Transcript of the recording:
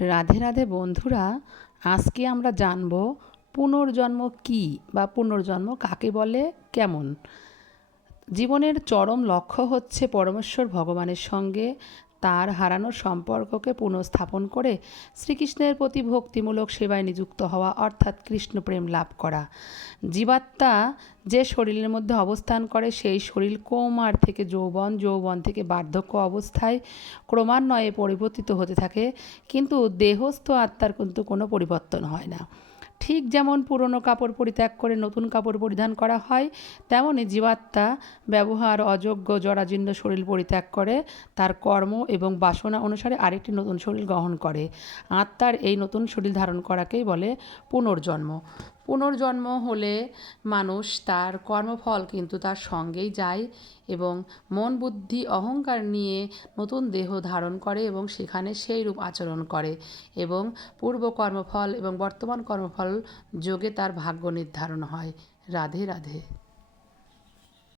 রাধে রাধে বন্ধুরা, আজকে আমরা জানব পুনর্জন্ম কী বা পুনর্জন্ম কাকে বলে, কেমন। জীবনের চরম লক্ষ্য হচ্ছে পরমেশ্বর ভগবানের সঙ্গে তার হারানো সম্পর্ককে পুনঃস্থাপন করে শ্রীকৃষ্ণের প্রতি ভক্তিমূলক সেবায় নিযুক্ত হওয়া, অর্থাৎ কৃষ্ণপ্রেম লাভ করা। জীবাত্মা যে শরীরের মধ্যে অবস্থান করে সেই শরীর কৌমার থেকে যৌবন, যৌবন থেকে বার্ধক্য অবস্থায় ক্রমান্বয়ে পরিবর্তিত হতে থাকে, কিন্তু দেহস্থ আত্মার কিন্তু কোনো পরিবর্তন হয় না। ঠিক যেমন পুরনো কাপড় পরিত্যাগ করে নতুন কাপড় পরিধান করা হয়, তেমনই জীবাত্মা ব্যবহার অযোগ্য জরাজীর্ণ শরীর পরিত্যাগ করে তার কর্ম এবং বাসনা অনুসারে আরেকটি নতুন শরীর গ্রহণ করে। আত্মার এই নতুন শরীর ধারণ করাকেই বলে পুনর্জন্ম। পুনর্জন্ম হলে মানুষ তার কর্মফল কিন্তু তার সঙ্গেই যায় এবং মন, বুদ্ধি, অহংকার নিয়ে নতুন দেহ ধারণ করে এবং সেখানে সেই রূপ আচরণ করে এবং পূর্ব কর্মফল এবং বর্তমান কর্মফল যোগে তার ভাগ্য নির্ধারণ হয়। রাধে রাধে।